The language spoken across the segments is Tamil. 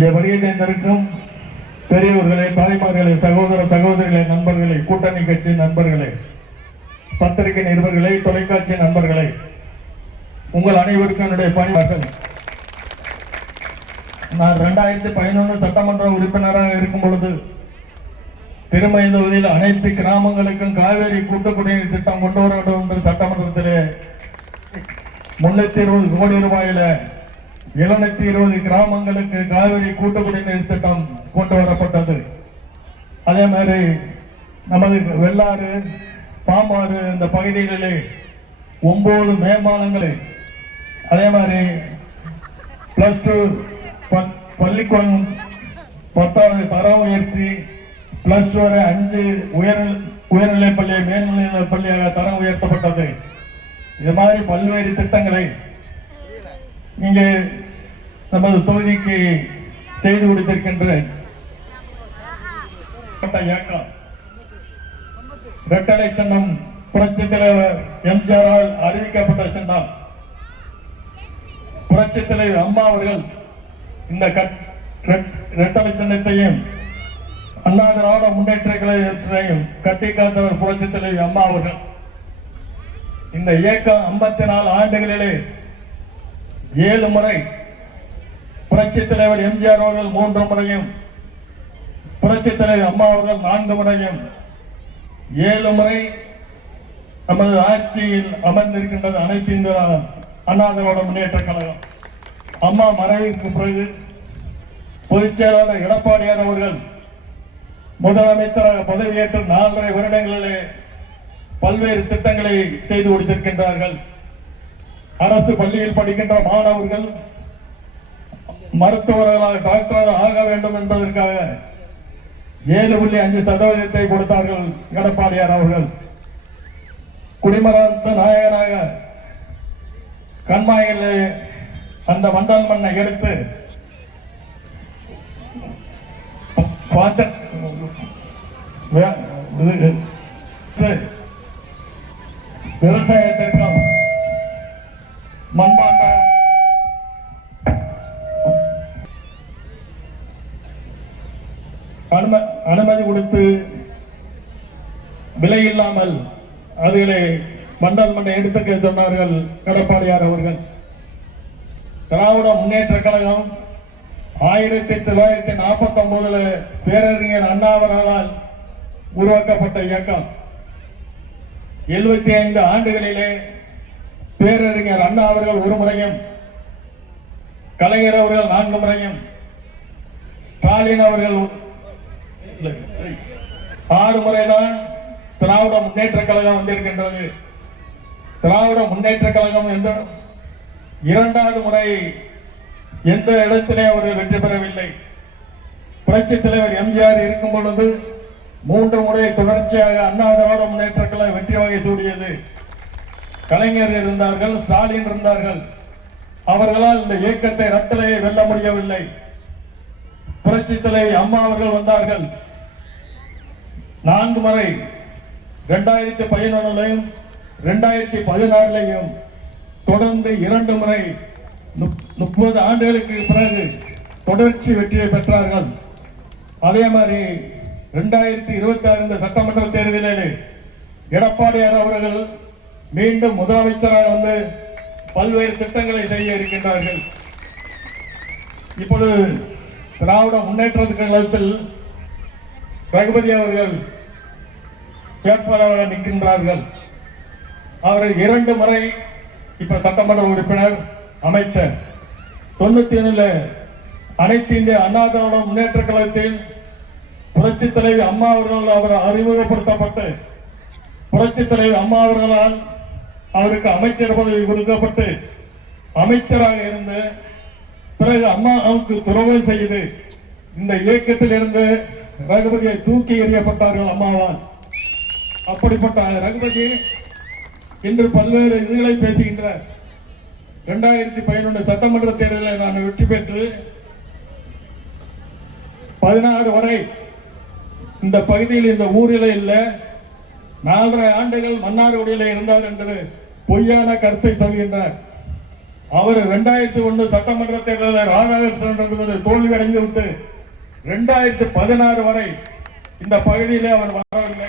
இங்கே வருகை தந்திருக்கும் பெரியவர்களே, தாய்மார்களே, சகோதர சகோதரிகளே, நண்பர்களே, கூட்டணி கட்சி நண்பர்களே, பத்திரிகை நிருபர்களே, தொலைக்காட்சி நண்பர்களே, உங்கள் அனைவருக்கும் என்னுடைய பணிவார்கள். நான் 2011 சட்டமன்ற உறுப்பினராக இருக்கும் பொழுது திருமய தொகுதியில் அனைத்து கிராமங்களுக்கும் காவேரி கூட்டு குடிநீர் திட்டம் கொண்டு வர வேண்டும் என்று சட்டமன்றத்திலே 320 கோடி ரூபாயில 720 கிராமங்களுக்கு காவிரி கூட்டு குடிநீர் திட்டம் கொண்டு வரப்பட்டது. அதே மாதிரி நமது வெள்ளாறு, பாம்பாறு இந்த பகுதிகளிலே 9 மேம்பாலங்களை, அதே மாதிரி +2 பள்ளிக்கூடம் 10வது தரம் உயர்த்தி +2 வரை 5 உயர்நிலைப் பள்ளி, மேல்நிலைப் பள்ளியாக தரம் உயர்த்தப்பட்டது. இது மாதிரி பல்வேறு திட்டங்களை இங்கே நமது தொகுதிக்கு செய்து கொடுத்திருக்கின்ற இயக்கம் இரட்டலை சின்னம் புரட்சி தலைவர் எம்ஜிஆரால் அறிவிக்கப்பட்ட சின்னம். புரட்சி தலைவர் அம்மா அவர்கள் இந்த இரட்டலை சின்னத்தையும் அண்ணா திராவிட முன்னேற்ற கழகத்தையும் கட்டி காத்தவர் புரட்சி தலைவர் அம்மா அவர்கள். இந்த இயக்கம் 54 ஆண்டுகளிலே 7 முறை புரட்சி தலைவர் எம்ஜிஆர் அவர்கள் 3 முறையும், புரட்சி தலைவர் அம்மா அவர்கள் 4 முறையும், 7 முறை நமது ஆட்சியில் அமர்ந்திருக்கின்றது அனைத்து இந்திய அண்ணா திராவிட முன்னேற்ற கழகம். அம்மா மறைவிற்கு பிறகு பொதுச் செயலாளர் எடப்பாடியார் அவர்கள் முதலமைச்சராக பதவியேற்று 4.5 வருடங்களிலே பல்வேறு திட்டங்களை செய்து கொடுத்திருக்கின்றார்கள். அரசு பள்ளியில் படிக்கின்ற மாணவர்கள் மருத்துவர்களாக, டாக்டராக ஆக வேண்டும் என்பதற்காக 7.5% கொடுத்தார்கள் எடப்பாடியார் அவர்கள். குடிமராமத்து நாயகராக கண்மாயிலே அந்த வண்டல் மண்ணை எடுத்து விவசாயத்திற்கும் மண்பாண்ட அனுமதி கொடுத்து விலை இல்லாமல் அதிலே மண்டல் மண்ணை எடுத்துக்க சொன்னார்கள் எடப்பாடியார் அவர்கள். திராவிட முன்னேற்ற கழகம் 1949 பேரறிஞர் அண்ணா அவர்களால் உருவாக்கப்பட்ட இயக்கம். 75 ஆண்டுகளிலே பேரறிஞர் அண்ணா அவர்கள் 1 முறையும், கலைஞர் அவர்கள் 4 முறையும், ஸ்டாலின் அவர்கள் 6 முறைதான் திராவிட முன்னேற்ற கழகம் வந்திருக்கின்றது. திராவிட முன்னேற்ற கழகம் என்று 2வது முறை எந்த இடத்திலே அவர்கள் வெற்றி பெறவில்லை. புரட்சி தலைவர் எம்ஜிஆர் இருக்கும் பொழுது 3 முறை தொடர்ச்சியாக அண்ணா திராவிட முன்னேற்ற கழகம் வெற்றி வகை சூடியது. கலைஞர் இருந்தார்கள், ஸ்டாலின் இருந்தார்கள். அவர்களால் இந்த இயக்கத்தை இரட்டலையை வெல்ல முடியவில்லை. புரட்சி தலைவர் அம்மா அவர்கள் வந்தார்கள். 4 முறை 2011 2016 தொடர்ந்து 2 முறை 30 ஆண்டுகளுக்கு பிறகு தொடர்ச்சி வெற்றியை பெற்றார்கள். அதே மாதிரி 2026 இந்த சட்டமன்ற தேர்தலில் எடப்பாடியார் அவர்கள் மீண்டும் முதலமைச்சராக வந்து பல்வேறு திட்டங்களை செய்ய இருக்கின்றார்கள். இப்பொழுது திராவிட முன்னேற்ற கழகத்தில் ரகுபதி அவர்கள் வேட்பாளராக நிற்கின்றார்கள். அவர் 2 முறை இப்ப சட்டமன்ற உறுப்பினர், அமைச்சர். 97 அனைத்து இந்திய அண்ணா திராவிட முன்னேற்ற கழகத்தில் புரட்சி தலைவி அம்மா அவர்கள் அவர் அறிமுகப்படுத்தப்பட்டு புரட்சி தலைவி அம்மா அவர்களால் அவருக்கு அமைச்சர் பதவி கொடுக்கப்பட்டு அமைச்சராக இருந்து பிறகு அம்மாவுக்கு துரோகம் செய்து இந்த இயக்கத்தில் இருந்து ரகுபதியை தூக்கி எறியப்பட்டார்கள் அம்மாவால். அப்படிப்பட்ட ரகுபதி இன்று பல்வேறு இதுகளை பேசுகின்றார். 2011 சட்டமன்ற தேர்தலில் நான் வெற்றி பெற்று 16 வரை இந்த பகுதியில், இந்த ஊரில் இல்ல 4.5 ஆண்டுகள் மன்னார்குடியில் இருந்தார் என்று பொய்யான கருத்தை சொல்கின்றார். அவர் 2001 சட்டமன்ற தேர்தலில் ராதாகிருஷ்ணன் தோல்வி அடைந்து விட்டு 2016 வரை இந்த பகுதியிலே அவர் வரவில்லை.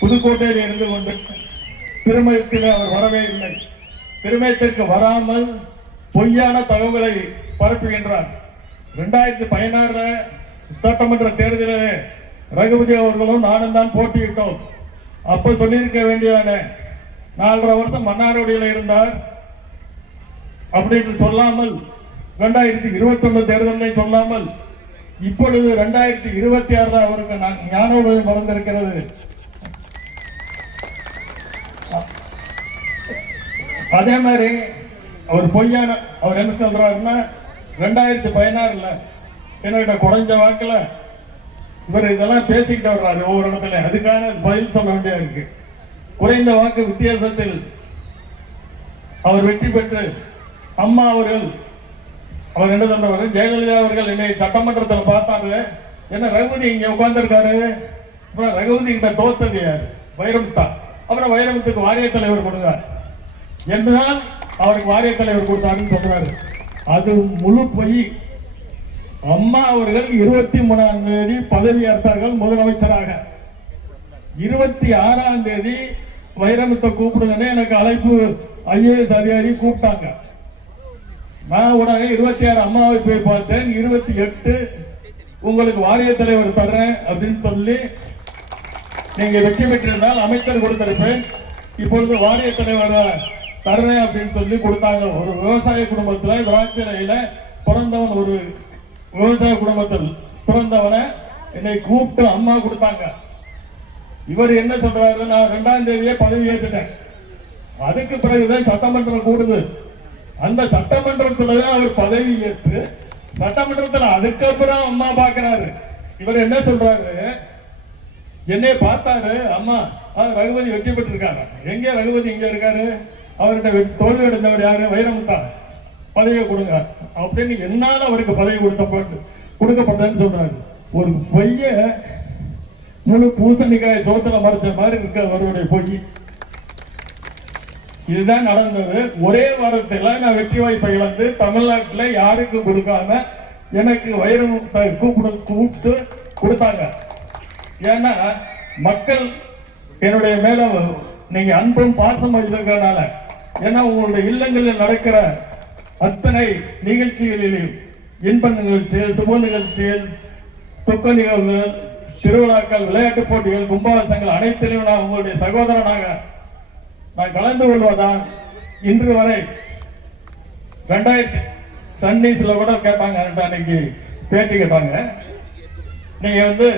புதுக்கோட்டையில் இருந்து கொண்டு திருமயத்தில் அவர் வரவே இல்லை. திருமயத்திற்கு வராமல் பொய்யான தகவலை பரப்புகின்றார். 2016 சட்டமன்ற தேர்தலில் ரகுபதி அவர்களும் நானும் தான் போட்டியிட்டோம். அப்ப சொல்லியிருக்க வேண்டியதான 4.5 வருஷம் மன்னார்குடியில் இருந்தார் அப்படின்னு சொல்லாமல் 2021 தேர்தலை சொல்லாமல் இப்பொழுது 2026 அவருக்கு ஞானோதயம் மறந்திருக்கிறது. அதே மாதிரி அவர் பொய்யான அவர் என்ன சொல்றாருன்னா 2016 என்னோட குறைஞ்ச வாக்குல இவர் இதெல்லாம் பேசிக்கிட்டு வர்றாரு ஒவ்வொரு இடத்துல. அதுக்கான பதில் சொல்ல வேண்டியது இருக்கு. குறைந்த வாக்கு வித்தியாசத்தில் அவர் வெற்றி பெற்று அம்மா அவர்கள் அவர் என்ன சொல்றாரு, ஜெயலலிதா அவர்கள் என்னை சட்டமன்றத்தில் பார்த்தாரு, என்ன ரகுபதி இங்க உட்கார்ந்துருக்காரு, ரகுபதி கிட்ட தோத்தது யார், வைரமுத்தா, அப்புறம் வைரமுத்துக்கு வாரிய தலைவர் கொடுத்தார் என்றால் அவருக்கு வாரிய தலைவர் கொடுத்தாருன்னு சொல்றாரு. அது முழு பொய். அம்மா அவர்கள் 23ஆம் தேதி பதவி ஏற்றார்கள் முதலமைச்சராக. 26ஆம் தேதி வைரமுத்தை கூப்பிடுங்கன்னு எனக்கு அழைப்பு IAS அதிகாரி கூப்பிட்டாங்க. நான் உடனே 26 அம்மாவை போய் பார்த்தேன். 28 உங்களுக்கு வாரிய தலைவர் தர்றேன் அப்படின்னு சொல்லி நீங்க வெற்றி பெற்றிருந்தால் அமைச்சர் கொடுத்திருப்பேன், இப்பொழுது வாரிய தலைவர் தர்றேன் அப்படின்னு சொல்லி கொடுத்தாங்க. ஒரு விவசாய குடும்பத்தில் திராட்சையில பிறந்தவன், ஒரு விவசாய குடும்பத்தில் பிறந்தவனை என்னை கூப்பிட்டு அம்மா கொடுத்தாங்க. இவர் என்ன சொல்றாரு, நான் 2ஆம் தேதியே பதவி ஏற்றுட்டேன், அதுக்கு பிறகுதான் சட்டமன்றம் கூடுது, அந்த சட்டமன்றத்துல அவர் பதவி ஏற்று சட்டமன்றத்தில் அதுக்கப்புறம் அம்மா பாக்குறாரு. இவர் என்ன சொல்றாரு, என்னை பார்த்தாரு அம்மா, ரகுபதி வெற்றி பெற்றிருக்காரு, எங்க ரகுபதி இங்க இருக்காரு, அவர்கிட்ட தோல்வி அடைந்தவர் யாரு, வைரமுத்தா, பதவியை கொடுங்க அப்படின்னு என்னால அவருக்கு பதவி கொடுக்கப்பட்டதுன்னு சொல்றாரு. ஒரு பொய்ய முழு பூசணிக்காய் சோத்துல மறைச்ச மாதிரி இருக்க அவருடைய பொய். இதுதான் நடந்தது. ஒரே வாரத்தில் நான் வெற்றி வாய்ப்பை இழந்து தமிழ்நாட்டில் யாருக்கும் கொடுக்காம எனக்கு வைரமுத்தை கூப்பிட்டு கொடுத்தாங்க. ஏன்னா மக்கள் என்னுடைய மேல நீங்க அன்பும் பாசம் வச்சிருக்கிறதுனால, ஏன்னா உங்களுடைய இல்லங்களில் நடக்கிற அத்தனை நிகழ்ச்சிகளிலும் இன்ப நிகழ்ச்சிகள், சுப நிகழ்ச்சிகள், துக்க நிகழ்வுகள், திருவிழாக்கள், விளையாட்டு போட்டிகள், கும்பாபிஷேகங்கள் அனைத்திலும் நான் உங்களுடைய சகோதரனாக நான் கலந்து கொள்வதான் இன்று வரை 2000 சன் நியூஸ்ல கூட கேட்பாங்க, அன்னைக்கு பேட்டி கேட்பாங்க, நீங்க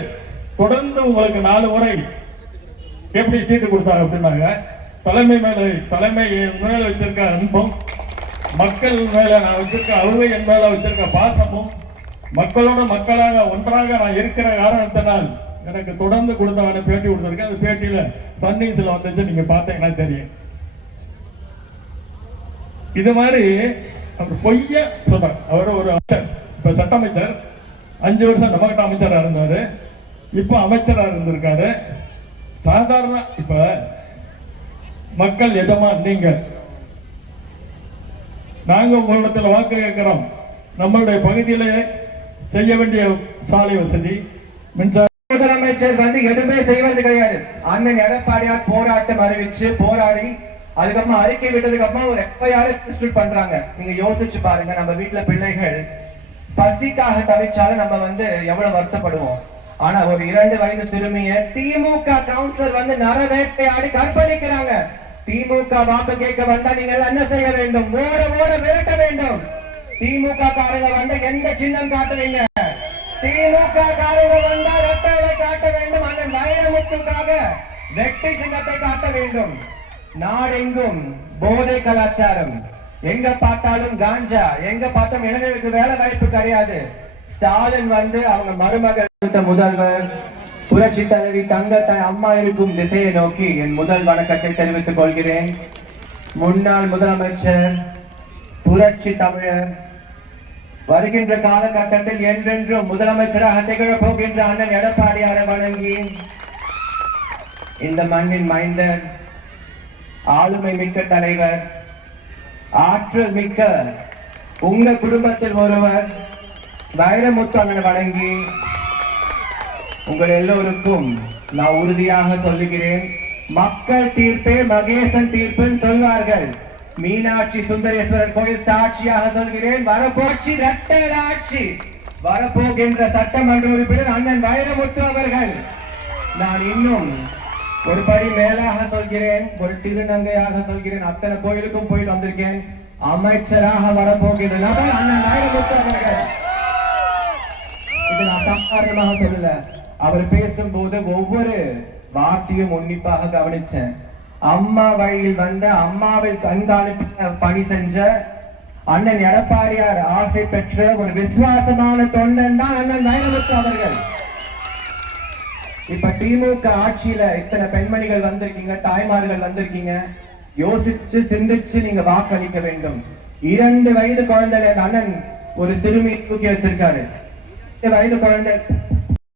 தொடர்ந்து உங்களுக்கு 4 முறை எப்படி சீட்டு கொடுத்தாங்க அப்படின்னாங்க. தலைமை மேல வச்சிருக்க அன்பும், மக்கள் மேல நான் வச்சிருக்க அழுகை, என் மேல வச்சிருக்க பாசமும், மக்களோட மக்களாக ஒன்றாக நான் இருக்கிற காரணத்தினால் எனக்கு தொடர்ந்து கொடுத்தவன பேட்டி கொடுத்திருக்கேன். அந்த பேட்டியில சன் நியூஸ்ல வந்துச்சு, நீங்க பார்த்தீங்கன்னா தெரியும். இது மாதிரி அவர் பொய்ய சொல்றார். அவர் ஒரு அமைச்சர், இப்ப சட்ட அமைச்சர், 5 வருஷம் நம்மகிட்ட அமைச்சரா இருந்தாரு, இப்ப அமைச்சரா இருந்திருக்காரு. சாதாரண இப்ப மக்கள் எதமா நீங்க நாங்க உங்களிடத்தில் வாக்கு கேட்கிறோம், நம்மளுடைய பகுதியிலே செய்ய வேண்டிய சாலை வசதி, மின்சார. முதலமைச்சர் எதுவுமே செய்வது கிடையாது. அண்ணன் எடப்பாடியார் போராட்டம் அறிவிச்சு போராடி அதுக்கப்புறம் அறிக்கை விட்டதுக்கு அப்புறம் ஒரு FIR ரெஜிஸ்டர் பண்றாங்க. நீங்க யோசிச்சு பாருங்க, நம்ம வீட்டுல பிள்ளைகள் பசிக்காக தவிச்சாலும் நம்ம எவ்வளவு வருத்தப்படுவோம். ஆனா ஒரு 2 வயது சிறுமிய திமுக கவுன்சிலர் நரவேட்டையாடி கற்பழிக்கிறாங்க. திமுக வாக்கு கேட்க வந்தா நீங்க என்ன செய்ய வேண்டும், ஓட ஓட விரட்ட வேண்டும். திமுக காரங்க எந்த சின்னம் காட்டுவீங்க, திமுக காரங்க வந்தா ரெட்டையை காட்ட வேண்டும், அந்த வைரமுத்துக்காக வெற்றி சின்னத்தை காட்ட வேண்டும். நாடெங்கும் போதை கலாச்சாரம், எங்க பார்த்தாலும் காஞ்சா, எங்க பார்த்தாலும் இளைஞர்களுக்கு வேலை வாய்ப்பு கிடையாது. ஸ்டாலின் அவங்க மருமகள் முதல்வர் புரட்சி தலைவி தங்கத்தாய் அம்மா இருக்கும் திசையை நோக்கி என் முதல் வணக்கத்தை தெரிவித்துக் கொள்கிறேன். முன்னாள் முதலமைச்சர், புரட்சி தமிழர், வருகின்ற காலகட்டத்தில் என்றென்றும் முதலமைச்சராக திகழப் போகின்ற அண்ணன் எடப்பாடியாரை வணங்கி, இந்த மண்ணின் மைந்தர், ஆளுமை மிக்க தலைவர், ஆற்றல் மிக்க உங்க குடும்பத்தில் ஒருவர் வைரமுத்து அண்ணனை வழங்கி உங்கள் எல்லோருக்கும் நான் உறுதியாக சொல்லுகிறேன், மக்கள் தீர்ப்பே மகேசன் தீர்ப்புன்னு சொல்வார்கள். மீனாட்சி சுந்தரேஸ்வரர் கோயில் சாட்சியாக சொல்கிறேன், வரப்போச்சு இரட்டலாட்சி, வரப்போகின்ற சட்டமன்ற உறுப்பினர் அண்ணன் வைரமுத்து அவர்கள். நான் இன்னும் ஒரு படி மேலாக சொல்கிறேன், ஒரு திருநங்கையாக சொல்கிறேன், அத்தனை கோயிலுக்கும் போய் வந்திருக்கேன், அமைச்சராக வரப்போகின்ற நபர் அண்ணன் வைரமுத்து அவர்கள். இது நான் சாதாரணமாக சொல்லல, அவர் பேசும்போது ஒவ்வொரு வார்த்தையும் உன்னிப்பாக கவனிச்சேன். அம்மா வழியில் வந்த அம்மாவில் கண்காணிப்பு பணி செஞ்ச அண்ணன் எடப்பாடியார் ஆசை பெற்ற ஒரு விசுவாசமான தொண்டன் தான் அண்ணன் வைரமுத்து அவர்கள். இப்ப திமுக ஆட்சியில இத்தனை பெண்மணிகள் வந்திருக்கீங்க, தாய்மார்கள் வந்திருக்கீங்க, யோசிச்சு சிந்திச்சு நீங்க வாக்களிக்க வேண்டும். 2 வயது குழந்தை அண்ணன் ஒரு சிறுமி தூக்கி வச்சிருக்காரு. 2 வயது குழந்தை